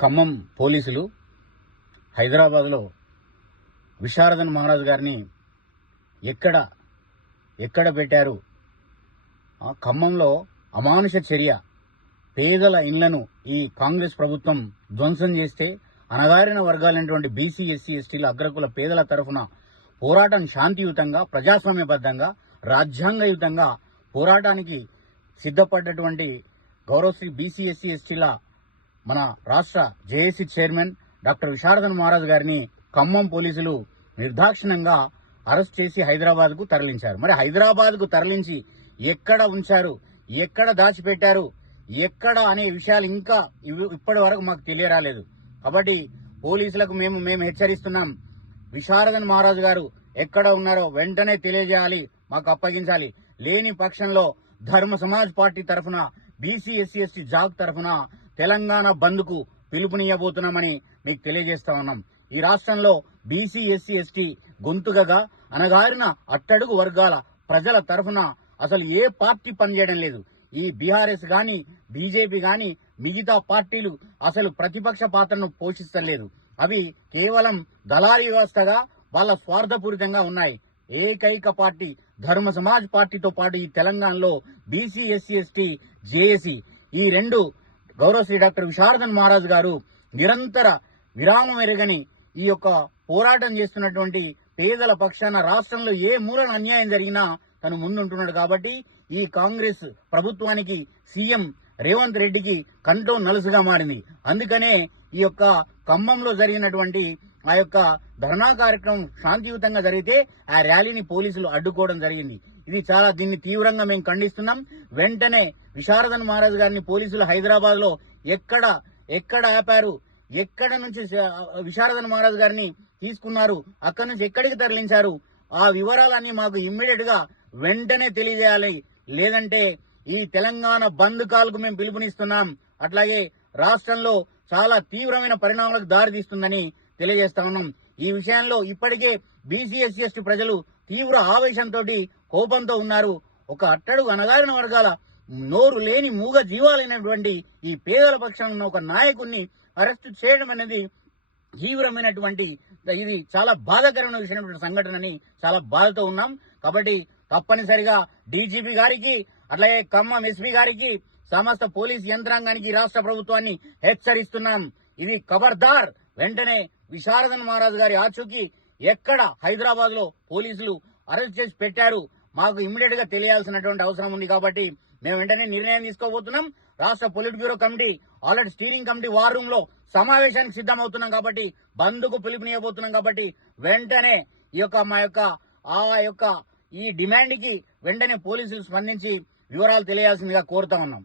ఖమ్మం పోలీసులు హైదరాబాద్లో విశారదన్ మహారాజ్ గారిని ఎక్కడ పెట్టారు? ఖమ్మంలో అమానుష చర్య. పేదల ఇండ్లను ఈ కాంగ్రెస్ ప్రభుత్వం ధ్వంసం చేస్తే అణగారిన వర్గాలైనటువంటి బీసీ, ఎస్సీ, ఎస్టీల అగ్రకుల పేదల తరఫున పోరాటం శాంతియుతంగా, ప్రజాస్వామ్యబద్ధంగా, రాజ్యాంగయుతంగా పోరాటానికి సిద్ధపడ్డటువంటి గౌరవశ్రీ బీసీ, ఎస్సీ, ఎస్టీల మన రాష్ట్ర JAC chairman doctor Visharadan Maharaj గారిని ఖమ్మం పోలీసులు నిర్దాక్షిణ్యంగా అరెస్ట్ చేసి హైదరాబాద్కు తరలించారు. మరి హైదరాబాద్కు తరలించి ఎక్కడ ఉంచారు, ఎక్కడ దాచిపెట్టారు, ఎక్కడ అనే విషయాలు ఇంకా ఇప్పటి వరకు మాకు తెలియరాలేదు. కాబట్టి పోలీసులకు మేము హెచ్చరిస్తున్నాం. విశారదన్ మహారాజ్ గారు ఎక్కడ ఉన్నారో వెంటనే తెలియజేయాలి, మాకు అప్పగించాలి. లేని పక్షంలో ధర్మ సమాజ్ పార్టీ తరఫున, బీసీ, ఎస్సీ, ఎస్టీ జాగ్ తరఫున తెలంగాణ బంద్కు పిలుపునియబోతున్నామని మీకు తెలియజేస్తా ఉన్నాం. ఈ రాష్ట్రంలో బీసీ, ఎస్సీ, ఎస్టీ గొంతుకగా అణగారిన అట్టడుగు వర్గాల ప్రజల తరఫున అసలు ఏ పార్టీ పనిచేయడం లేదు. ఈ బీఆర్ఎస్ గాని, బీజేపీ గాని, మిగతా పార్టీలు అసలు ప్రతిపక్ష పాత్రను పోషిస్తలేదు. అవి కేవలం దళారీ వ్యవస్థగా వాళ్ళ స్వార్థపూరితంగా ఉన్నాయి. ఏకైక పార్టీ ధర్మ సమాజ్ పార్టీతో పాటు ఈ తెలంగాణలో బీసీ, ఎస్సీ, ఎస్టీ, జేఏసీ ఈ రెండు గౌరవశ్రీ డాక్టర్ విశారదన్ మహారాజ్ గారు నిరంతర విరామం ఎరగని ఈ యొక్క పోరాటం చేస్తున్నటువంటి పేదల పక్షాన రాష్ట్రంలో ఏ మూలన అన్యాయం జరిగినా తను ముందుంటున్నాడు. కాబట్టి ఈ కాంగ్రెస్ ప్రభుత్వానికి సీఎం రేవంత్ రెడ్డికి కంటో నలుసుగా మారింది. అందుకనే ఈ యొక్క ఖమ్మంలో జరిగినటువంటి ఆ యొక్క ధర్నా కార్యక్రమం శాంతియుతంగా జరిగితే ఆ ర్యాలీని పోలీసులు అడ్డుకోవడం జరిగింది. దీన్ని తీవ్రంగా మేము ఖండిస్తున్నాం. వెంటనే విశారదన్ మహారాజ్ గారిని పోలీసులు హైదరాబాద్ లో ఎక్కడ ఆపారు, ఎక్కడ నుంచి విశారదన్ మహారాజ్ గారిని తీసుకున్నారు, అక్కడి నుంచి ఎక్కడికి తరలించారు, ఆ వివరాలన్నీ మాకు ఇమ్మీడియట్ గా వెంటనే తెలియజేయాలి. లేదంటే ఈ తెలంగాణ బంద్ కాల్కు మేము పిలుపునిస్తున్నాం. అట్లాగే రాష్ట్రంలో చాలా తీవ్రమైన పరిణామాలకు దారితీస్తుందని తెలియజేస్తా ఉన్నాం. ఈ విషయంలో ఇప్పటికే బీసీ, ఎస్సీ, ఎస్టీ ప్రజలు తీవ్ర ఆవేశంతో, కోపంతో ఉన్నారు. ఒక అట్టడుగు అణగారిన వర్గాల నోరు లేని మూగ జీవాలైనటువంటి ఈ పేదల పక్షాన ఉన్న ఒక నాయకుడిని అరెస్టు చేయడం అనేది తీవ్రమైనటువంటి, ఇది చాలా బాధాకరమైన విషయమైనటువంటి సంఘటనని చాలా బాధతో ఉన్నాం. కాబట్టి తప్పనిసరిగా డీజీపీ గారికి, అట్లాగే ఖమ్మం ఎస్పీ గారికి, సమస్త పోలీస్ యంత్రాంగానికి, రాష్ట్ర ప్రభుత్వాన్ని హెచ్చరిస్తున్నాం. ఇది ఖబర్దార్. వెంటనే విశారదన్ మహారాజ్ గారి ఆచూకీ ఎక్కడ హైదరాబాద్ లో పోలీసులు అరెస్ట్ చేసి పెట్టారు మాకు ఇమ్మీడియట్ గా తెలియాల్సినటువంటి అవసరం ఉంది. కాబట్టి మేము వెంటనే నిర్ణయం తీసుకోబోతున్నాం. రాష్ట్ర polit bureau committee already steering committee war room లో సమావేశానికి సిద్ధమవుతున్నాం. కాబట్టి బంద్కు పిలుపునియబోతున్నాం. కాబట్టి వెంటనే ఈ డిమాండ్ కి వెంటనే పోలీసులు స్పందించి వివరాలు తెలియాల్సిందిగా కోరుతా ఉన్నాం.